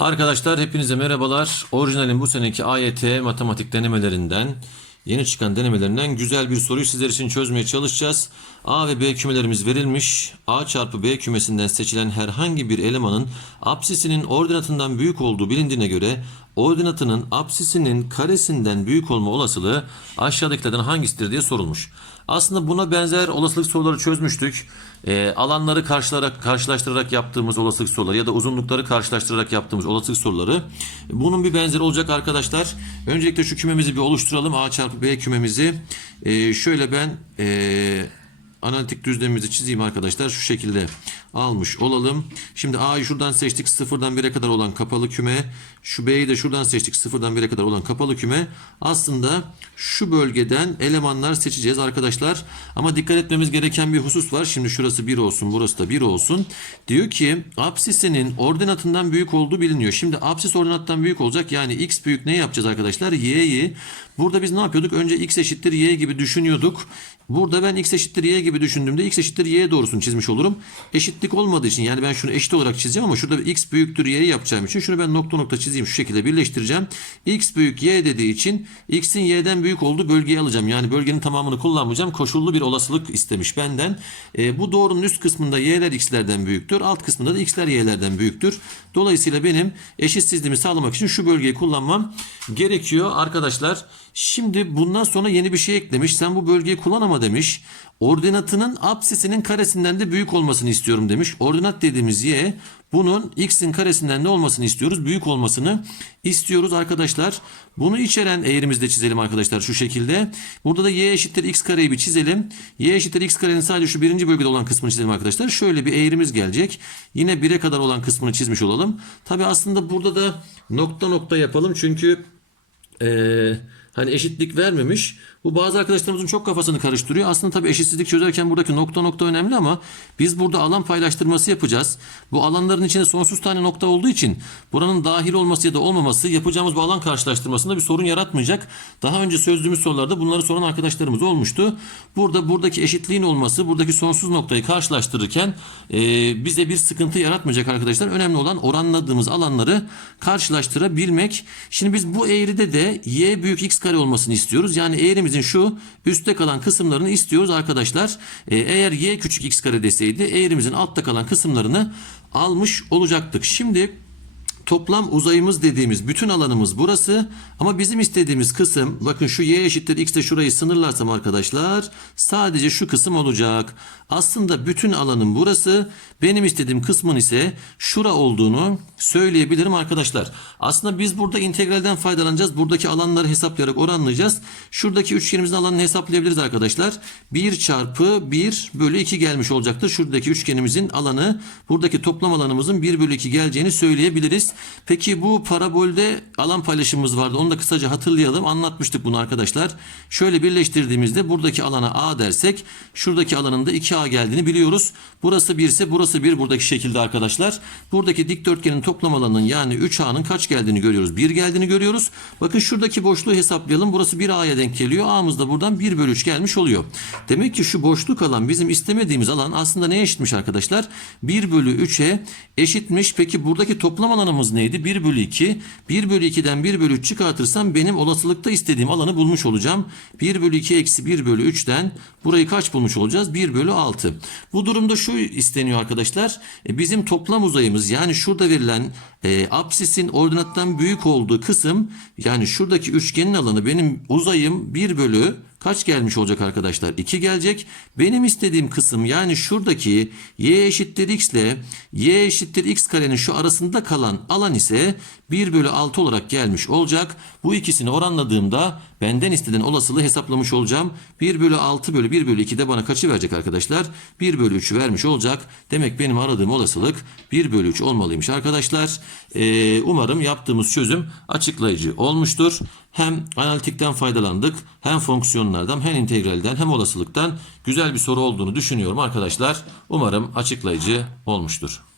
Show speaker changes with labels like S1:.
S1: Arkadaşlar hepinize merhabalar. Orijinalin bu seneki AYT matematik denemelerinden yeni çıkan denemelerinden güzel bir soruyu sizler için çözmeye çalışacağız. A ve B kümelerimiz verilmiş. A çarpı B kümesinden seçilen herhangi bir elemanın apsisinin ordinatından büyük olduğu bilindiğine göre ordinatının apsisinin karesinden büyük olma olasılığı aşağıdakilerden hangisidir diye sorulmuş. Aslında buna benzer olasılık soruları çözmüştük. Ee, alanları karşılarak, karşılaştırarak yaptığımız olasılık soruları ya da uzunlukları karşılaştırarak yaptığımız olasılık soruları. Bunun bir benzeri olacak arkadaşlar. Öncelikle şu kümemizi bir oluşturalım. A çarpı B kümemizi. Ee, şöyle ben ee, analitik düzlemimizi çizeyim arkadaşlar. Şu şekilde almış olalım. Şimdi A'yı şuradan seçtik. Sıfırdan 1'e kadar olan kapalı küme. Şu B'yi de şuradan seçtik. Sıfırdan 1'e kadar olan kapalı küme. Aslında şu bölgeden elemanlar seçeceğiz arkadaşlar. Ama dikkat etmemiz gereken bir husus var. Şimdi şurası 1 olsun. Burası da 1 olsun. Diyor ki apsisinin ordinatından büyük olduğu biliniyor. Şimdi apsis ordinattan büyük olacak. Yani x büyük ne yapacağız arkadaşlar? Y'yi. Burada biz ne yapıyorduk? Önce x eşittir y gibi düşünüyorduk. Burada ben x eşittir y gibi düşündüğümde x eşittir y doğrusunu çizmiş olurum. Eşitlik olmadığı için yani ben şunu eşit olarak çizeceğim ama şurada x büyüktür y'yi yapacağım için şunu ben nokta nokta çizeyim şu şekilde birleştireceğim. x büyük y dediği için x'in y'den büyük olduğu bölgeyi alacağım. Yani bölgenin tamamını kullanmayacağım. Koşullu bir olasılık istemiş benden. E, bu doğrunun üst kısmında y'ler x'lerden büyüktür. Alt kısmında da x'ler y'lerden büyüktür. Dolayısıyla benim eşitsizliğimi sağlamak için şu bölgeyi kullanmam gerekiyor arkadaşlar. Şimdi bundan sonra yeni bir şey eklemiş. Sen bu bölgeyi kullan ama demiş. Ordinatının apsisinin karesinden de büyük olmasını istiyorum demiş. Ordinat dediğimiz y bunun x'in karesinden ne olmasını istiyoruz? Büyük olmasını istiyoruz arkadaşlar. Bunu içeren eğrimizde çizelim arkadaşlar şu şekilde. Burada da y eşittir x kareyi bir çizelim. y eşittir x karenin sadece şu birinci bölgede olan kısmını çizelim arkadaşlar. Şöyle bir eğrimiz gelecek. Yine 1'e kadar olan kısmını çizmiş olalım. Tabi aslında burada da nokta nokta yapalım. Çünkü eee hani eşitlik vermemiş. Bu bazı arkadaşlarımızın çok kafasını karıştırıyor. Aslında tabii eşitsizlik çözerken buradaki nokta nokta önemli ama biz burada alan paylaştırması yapacağız. Bu alanların içinde sonsuz tane nokta olduğu için buranın dahil olması ya da olmaması yapacağımız bu alan karşılaştırmasında bir sorun yaratmayacak. Daha önce çözdüğümüz sorularda bunları soran arkadaşlarımız olmuştu. Burada buradaki eşitliğin olması buradaki sonsuz noktayı karşılaştırırken e, bize bir sıkıntı yaratmayacak arkadaşlar. Önemli olan oranladığımız alanları karşılaştırabilmek. Şimdi biz bu eğride de y büyük x kare olmasını istiyoruz. Yani eğrimizin şu üstte kalan kısımlarını istiyoruz arkadaşlar. Ee, eğer y küçük x kare deseydi eğrimizin altta kalan kısımlarını almış olacaktık. Şimdi toplam uzayımız dediğimiz bütün alanımız burası. Ama bizim istediğimiz kısım bakın şu y eşittir x de şurayı sınırlarsam arkadaşlar sadece şu kısım olacak. Aslında bütün alanım burası. Benim istediğim kısmın ise şura olduğunu söyleyebilirim arkadaşlar. Aslında biz burada integralden faydalanacağız. Buradaki alanları hesaplayarak oranlayacağız. Şuradaki üçgenimizin alanını hesaplayabiliriz arkadaşlar. 1 çarpı 1 bölü 2 gelmiş olacaktır. Şuradaki üçgenimizin alanı buradaki toplam alanımızın 1 bölü 2 geleceğini söyleyebiliriz. Peki bu parabolde alan paylaşımımız vardı. Onu da kısaca hatırlayalım. Anlatmıştık bunu arkadaşlar. Şöyle birleştirdiğimizde buradaki alana A dersek şuradaki alanın da 2A geldiğini biliyoruz. Burası 1 ise burası 1 buradaki şekilde arkadaşlar. Buradaki dikdörtgenin toplam alanının yani 3A'nın kaç geldiğini görüyoruz. 1 geldiğini görüyoruz. Bakın şuradaki boşluğu hesaplayalım. Burası 1A'ya denk geliyor. A'mız da buradan 1 bölü 3 gelmiş oluyor. Demek ki şu boşluk alan bizim istemediğimiz alan aslında neye eşitmiş arkadaşlar? 1 bölü 3'e eşitmiş. Peki buradaki toplam alanımız neydi? 1 bölü 2. 1 bölü 2'den 1 bölü 3 çıkartırsam benim olasılıkta istediğim alanı bulmuş olacağım. 1 bölü 2 eksi 1 bölü 3'ten burayı kaç bulmuş olacağız? 1 bölü 6. Bu durumda şu isteniyor arkadaşlar. E, bizim toplam uzayımız yani şurada verilen e, apsisin ordinattan büyük olduğu kısım yani şuradaki üçgenin alanı benim uzayım 1 bölü kaç gelmiş olacak arkadaşlar? 2 gelecek. Benim istediğim kısım yani şuradaki y eşittir x ile y eşittir x karenin şu arasında kalan alan ise 1 bölü 6 olarak gelmiş olacak. Bu ikisini oranladığımda benden istediğin olasılığı hesaplamış olacağım. 1 bölü 6 bölü 1 bölü 2 de bana kaçı verecek arkadaşlar? 1 bölü 3'ü vermiş olacak. Demek benim aradığım olasılık 1 bölü 3 olmalıymış arkadaşlar. Ee, umarım yaptığımız çözüm açıklayıcı olmuştur. Hem analitikten faydalandık hem fonksiyonlardan hem integralden hem olasılıktan güzel bir soru olduğunu düşünüyorum arkadaşlar. Umarım açıklayıcı olmuştur.